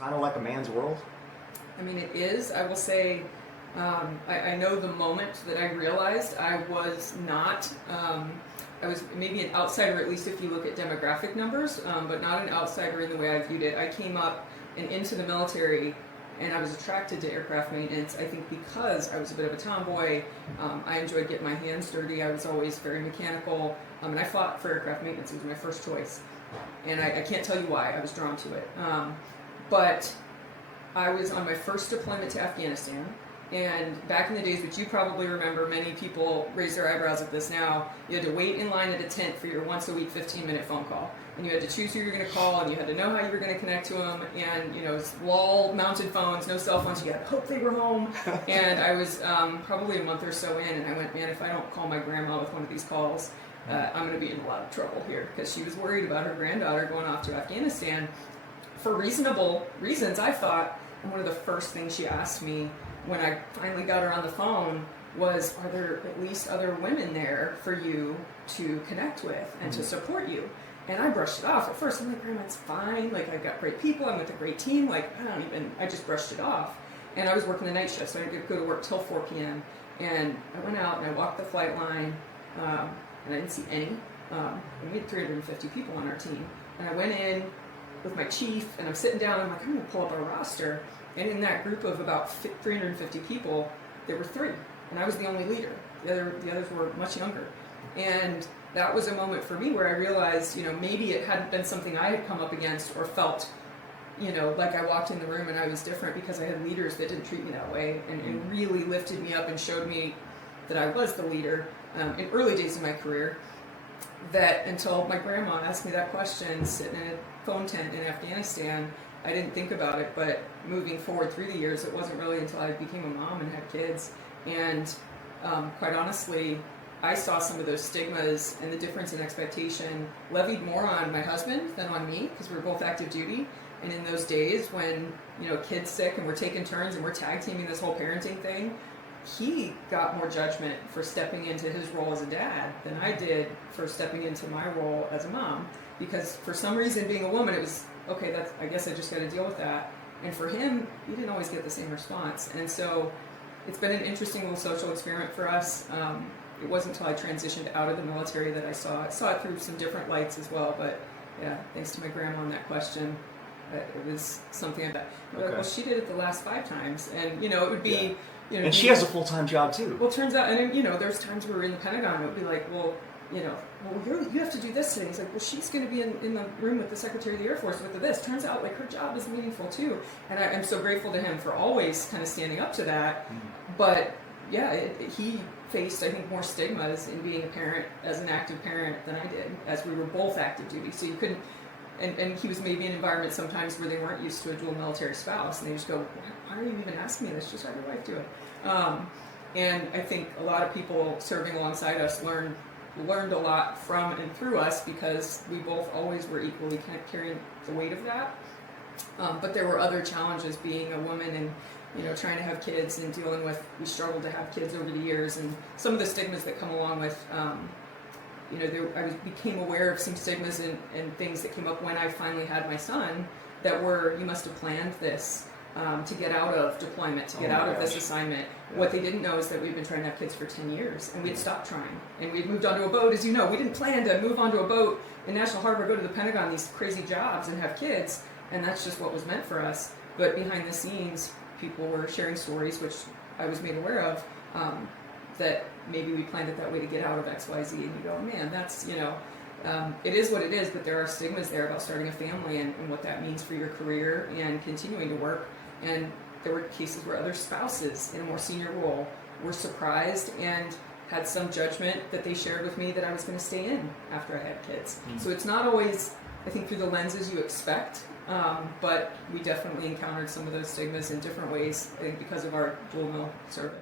kind of like a man's world? I mean, it is. I will say, I know the moment that I realized I was not, I was maybe an outsider, at least if you look at demographic numbers, but not an outsider in the way I viewed it. I came up and into the military, and I was attracted to aircraft maintenance, I think because I was a bit of a tomboy. I enjoyed getting my hands dirty. I was always very mechanical, and I fought for aircraft maintenance. It was my first choice. And I can't tell you why I was drawn to it. But I was on my first deployment to Afghanistan, and back in the days, which you probably remember, many people raise their eyebrows at this now, you had to wait in line at a tent for your once a week 15-minute phone call. And you had to choose who you were going to call, and you had to know how you were going to connect to them, and it's wall-mounted phones, no cell phones, you had to hope they were home. And I was probably a month or so in, and I went, man, if I don't call my grandma with one of these calls, I'm going to be in a lot of trouble here, because she was worried about her granddaughter going off to Afghanistan. For reasonable reasons, I thought, and one of the first things she asked me when I finally got her on the phone was, are there at least other women there for you to connect with and to support you? And I brushed it off. At first, I'm like, Grandma, it's fine. Like, I've got great people. I'm with a great team. Like, I just brushed it off. And I was working the night shift, so I didn't go to work till 4 p.m. And I went out and I walked the flight line, and I didn't see any. And we had 350 people on our team. And I went in with my chief, and I'm sitting down, and I'm like, I'm going to pull up our roster. And in that group of about 350 people, there were 3. And I was the only leader. The others were much younger. And that was a moment for me where I realized, maybe it hadn't been something I had come up against or felt, like I walked in the room and I was different, because I had leaders that didn't treat me that way and really lifted me up and showed me that I was the leader in early days of my career. That until my grandma asked me that question sitting in a phone tent in Afghanistan, I didn't think about it. But moving forward through the years, it wasn't really until I became a mom and had kids. And quite honestly, I saw some of those stigmas and the difference in expectation levied more on my husband than on me, because we were both active duty. And in those days when, a kid's sick and we're taking turns and we're tag teaming this whole parenting thing, he got more judgment for stepping into his role as a dad than I did for stepping into my role as a mom. Because for some reason, being a woman, it was, okay, I guess I just got to deal with that. And for him, he didn't always get the same response. And so it's been an interesting little social experiment for us. It wasn't until I transitioned out of the military that I saw it through some different lights as well. But yeah, thanks to my grandma on that question, it was something I thought, well, she did it the last 5 times. And, it would be... and she has a full-time job too. Well, it turns out, and there's times where we're in the Pentagon, it would be like, well, you have to do this today. He's like, well, she's going to be in the room with the Secretary of the Air Force with this. Turns out, like, her job is meaningful too. And I'm so grateful to him for always kind of standing up to that. Mm-hmm. But yeah, he faced, I think, more stigmas in being a parent as an active parent than I did, as we were both active duty. So you couldn't, and he was maybe in environments sometimes where they weren't used to a dual military spouse, and they just go, why are you even asking me this? Just have your wife do it. And I think a lot of people serving alongside us learned a lot from and through us, because we both always were equally kind of carrying the weight of that. But there were other challenges being a woman and trying to have kids and dealing with, we struggled to have kids over the years, and some of the stigmas that come along with, I became aware of some stigmas and things that came up when I finally had my son that were, you must have planned this to get out of deployment, to get out of this assignment. Yeah. What they didn't know is that we've been trying to have kids for 10 years, and we'd stopped trying. And we'd moved onto a boat, as you know. We didn't plan to move onto a boat in National Harbor, go to the Pentagon, these crazy jobs, and have kids, and that's just what was meant for us. But behind the scenes, people were sharing stories, which I was made aware of, that maybe we planned it that way to get out of XYZ, and you go, man, that's, it is what it is, but there are stigmas there about starting a family and what that means for your career and continuing to work. And there were cases where other spouses in a more senior role were surprised and had some judgment that they shared with me that I was going to stay in after I had kids. Mm-hmm. So it's not always, I think, through the lenses you expect, but we definitely encountered some of those stigmas in different ways, I think, because of our dual mil service.